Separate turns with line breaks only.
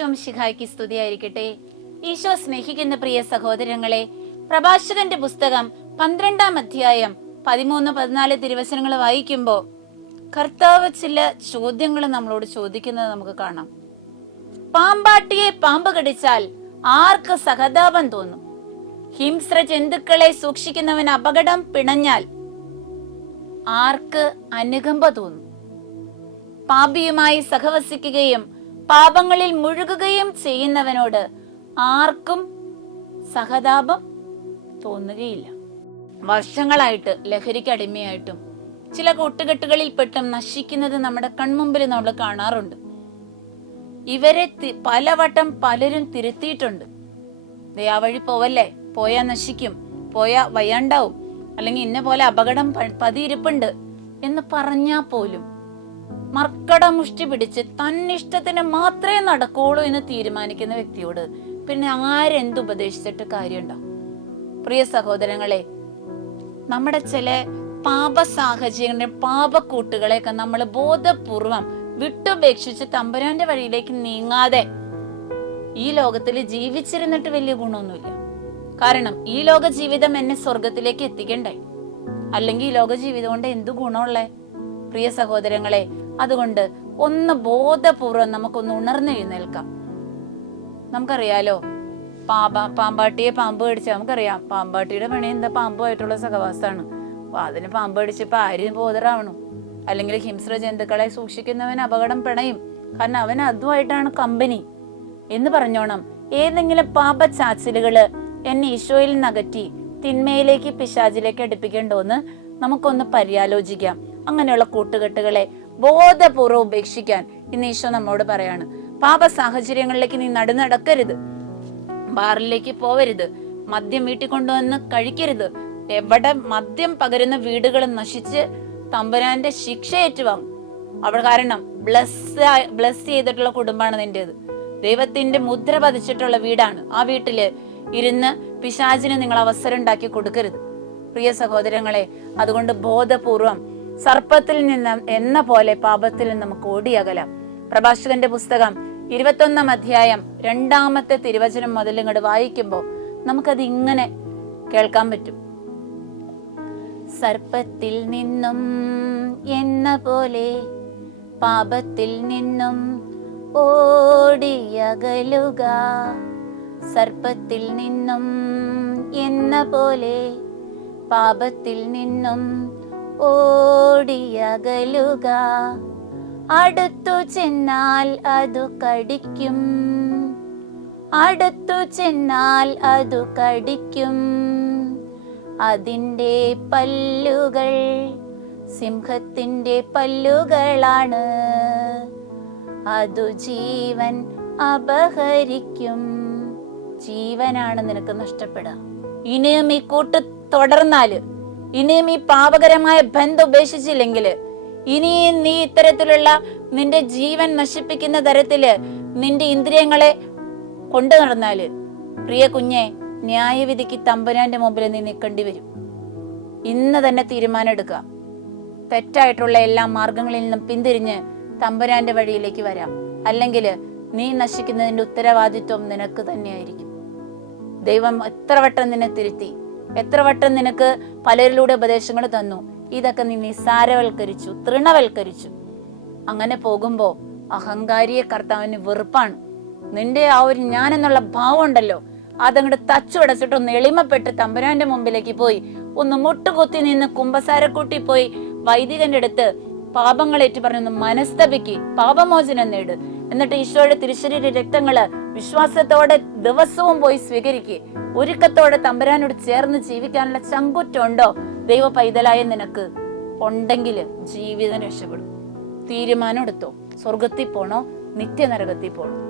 ഈശോം ശിഖായ്ക്ക് സ്തുതിയായിരിക്കട്ടെ. ഈശോ സ്നേഹിക്കുന്ന പ്രിയ സഹോദരങ്ങളെ പ്രഭാഷകന്റെ പുസ്തകം പന്ത്രണ്ടാം അധ്യായം പതിമൂന്ന് പതിനാല് തിരുവചനങ്ങൾ വായിക്കുമ്പോൾ കർത്താവ് ചില ചോദ്യങ്ങൾ നമ്മളോട് ചോദിക്കുന്നത് നമുക്ക് കാണാം. പാമ്പാട്ടിയെ പാമ്പ് കടിച്ചാൽ ആർക്ക് സഹതാപം തോന്നും? ഹിംസ്ര ജന്തുക്കളെ സൂക്ഷിക്കുന്നവൻ അപകടം പിണഞ്ഞാൽ ആർക്ക് അനുകമ്പ തോന്നും? പാപിയുമായി സഹവസിക്കുകയും പാപങ്ങളിൽ മുഴുകുകയും ചെയ്യുന്നവനോട് ആർക്കും സഹതാപം തോന്നുകയില്ല. വർഷങ്ങളായിട്ട് ലഹരിക്ക് അടിമയായിട്ടും ചില കൂട്ടുകെട്ടുകളിൽപ്പെട്ടും നശിക്കുന്നത് നമ്മുടെ കൺമുമ്പിൽ നമ്മൾ കാണാറുണ്ട്. ഇവരെ പലവട്ടം പലരും തിരുത്തിയിട്ടുണ്ട്. ദേ ആ വഴി പോവല്ലേ? പോയാ നശിക്കും. പോയാ വയ്യാണ്ടാവും. അല്ലെങ്കിൽ ഇന്ന പോലെ അപകടം പതിയിരിപ്പുണ്ട് എന്ന് പറഞ്ഞാ പോലും മർക്കട മുഷ്ടി പിടിച്ച് തന്നിഷ്ടത്തിന് മാത്രമേ നടക്കുള്ളൂ എന്ന് തീരുമാനിക്കുന്ന വ്യക്തിയോട് പിന്നെ ആരെന്ത് ഉപദേശിച്ചിട്ട് കാര്യമുണ്ടോ? പ്രിയ സഹോദരങ്ങളെ നമ്മുടെ ചില പാപ സാഹചര്യങ്ങളുടെ പാപക്കൂട്ടുകളെയൊക്കെ നമ്മൾ ബോധപൂർവം വിട്ടുപേക്ഷിച്ച് തമ്പുരാന്റെ വഴിയിലേക്ക് നീങ്ങാതെ ഈ ലോകത്തിൽ ജീവിച്ചിരുന്നിട്ട് വലിയ ഗുണമൊന്നുമില്ല. കാരണം ഈ ലോക ജീവിതം എന്നെ സ്വർഗത്തിലേക്ക് എത്തിക്കണ്ടേ? അല്ലെങ്കിൽ ഈ ലോക ജീവിതം കൊണ്ട് എന്ത് ഗുണമുള്ളേ? പ്രിയ സഹോദരങ്ങളെ അതുകൊണ്ട് ഒന്ന് ബോധപൂർവം നമുക്കൊന്ന് ഉണർന്നു എഴുന്നേൽക്കാം. നമുക്കറിയാലോ പാമ്പ പാമ്പാട്ടിയെ പാമ്പ് കടിച്ചാൽ നമുക്കറിയാം. പാമ്പാട്ടിയുടെ പണി എന്താ? പാമ്പുമായിട്ടുള്ള സഹവാസമാണ്. അപ്പൊ അതിന് പാമ്പ് കടിച്ചപ്പോ ആരും ബോധരാവണം? അല്ലെങ്കിൽ ഹിംസ്ര ജന്തുക്കളെ സൂക്ഷിക്കുന്നവൻ അപകടം പിണയും. കാരണം അവൻ അതുമായിട്ടാണ് കമ്പനി. എന്ന് പറഞ്ഞോണം ഏതെങ്കിലും പാപച്ചാച്ചിലുകൾ എന്നെ ഈശോയിൽ നകറ്റി തിന്മയിലേക്ക് പിശാചിലേക്ക് അടുപ്പിക്കണ്ടോന്ന് നമുക്കൊന്ന് പര്യാലോചിക്കാം. അങ്ങനെയുള്ള കൂട്ടുകെട്ടുകളെ ബോധപൂർവം ഉപേക്ഷിക്കാൻ ഇന്ന് ഈശോ നമ്മോട് പറയാണ്. പാപ സാഹചര്യങ്ങളിലേക്ക് നീ നടുനടക്കരുത് ബാറിലേക്ക് പോവരുത്. മദ്യം വീട്ടിൽ കൊണ്ടുവന്ന് കഴിക്കരുത്. എവിടെ മദ്യം പകരുന്ന വീടുകൾ നശിച്ച് തമ്പുരാന്റെ ശിക്ഷ ഏറ്റുവാങ്ങും. അവൾ കാരണം ബ്ലസ് ബ്ലസ് ചെയ്തിട്ടുള്ള കുടുംബമാണ് നിന്റേത്. ദൈവത്തിന്റെ മുദ്ര പതിച്ചിട്ടുള്ള വീടാണ്. ആ വീട്ടിൽ ഇരുന്ന് പിശാചിന് നിങ്ങൾ അവസരം ഉണ്ടാക്കി കൊടുക്കരുത്. പ്രിയ സഹോദരങ്ങളെ അതുകൊണ്ട് ബോധപൂർവം സർപ്പത്തിൽ നിന്ന് എന്ന പോലെ പാപത്തിൽ നിന്ന് നമുക്ക് ഓടിയകലാം. പ്രഭാഷകന്റെ പുസ്തകം ഇരുപത്തൊന്നാം അധ്യായം രണ്ടാമത്തെ തിരുവചനം മുതൽ ഇങ്ങോട്ട് വായിക്കുമ്പോൾ നമുക്കത് ഇങ്ങനെ കേൾക്കാൻ പറ്റും. സർപ്പത്തിൽ നിന്നും എന്ന പോലെ പാപത്തിൽ നിന്നും ഓടിയകലുക. സർപ്പത്തിൽ നിന്നും എന്ന പോലെ പാപത്തിൽ നിന്നും ഓടിയകലുക. അടുത്തു ചെന്നാൽ അതു കടിക്കും. അടുത്തു ചെന്നാൽ അതു കടിക്കും. അതിന്റെ പല്ലുകൾ സിംഹത്തിന്റെ പല്ലുകളാണ്. അതു ജീവൻ അപഹരിക്കും. ജീവനാണ് നിനക്ക് നഷ്ടപ്പെടുക. ഇനിയും ഈ കൂട്ട് തുടർന്നാൽ ഇനിയും ഈ പാപകരമായ ബന്ധം ഉപേക്ഷിച്ചില്ലെങ്കിൽ ഇനിയും നീ ഇത്തരത്തിലുള്ള നിന്റെ ജീവൻ നശിപ്പിക്കുന്ന തരത്തിൽ നിന്റെ ഇന്ദ്രിയങ്ങളെ കൊണ്ടു നടന്നാൽ പ്രിയ കുഞ്ഞെ ന്യായവിധിക്ക് തമ്പുരാന്റെ മുമ്പിൽ നീ നിൽക്കേണ്ടി വരും. ഇന്ന് തന്നെ തീരുമാനം എടുക്കുക. തെറ്റായിട്ടുള്ള എല്ലാ മാർഗങ്ങളിൽ നിന്നും പിന്തിരിഞ്ഞ് തമ്പുരാന്റെ വഴിയിലേക്ക് വരാം. അല്ലെങ്കിൽ നീ നശിക്കുന്നതിന്റെ ഉത്തരവാദിത്വം നിനക്ക് തന്നെയായിരിക്കും. ദൈവം എത്ര വട്ടം നിന്നെ തിരുത്തി. എത്ര വട്ടം നിനക്ക് പലരിലൂടെ ഉപദേശങ്ങൾ തന്നു? ഇതൊക്കെ നീ നിസ്സാരവൽക്കരിച്ചു തൃണവൽക്കരിച്ചു. അങ്ങനെ പോകുമ്പോ അഹങ്കാരിയെ കർത്താവിന് വെറുപ്പാണ്. നിന്റെ ആ ഒരു ഞാൻ എന്നുള്ള ഭാവം ഉണ്ടല്ലോ അതങ്ങോട്ട് തച്ചുടച്ചിട്ട് ഒന്ന് എളിമപ്പെട്ട് തമ്പുരാന്റെ മുമ്പിലേക്ക് പോയി ഒന്ന് മുട്ടുകുത്തി നിന്ന് കുമ്പസാരക്കൂട്ടി പോയി വൈദികന്റെ അടുത്ത് പാപങ്ങളേറ്റ് പറഞ്ഞൊന്ന് മനസ്തപിക്ക് പാപമോചനം നേട്. എന്നിട്ട് ഈശോയുടെ തിരുശരീര രക്തങ്ങൾ വിശ്വാസത്തോടെ ദിവസവും പോയി സ്വീകരിക്കുക ഒരുക്കത്തോടെ തമ്പരാനോട് ചേർന്ന് ജീവിക്കാനുള്ള ചങ്കുറ്റുണ്ടോ ദൈവ പൈതലായ നിനക്ക് ഉണ്ടെങ്കിൽ ജീവിതം രക്ഷപ്പെടും. തീരുമാനം എടുത്തോ സ്വർഗത്തിൽ പോണോ? നിത്യനരകത്തിൽ പോണോ?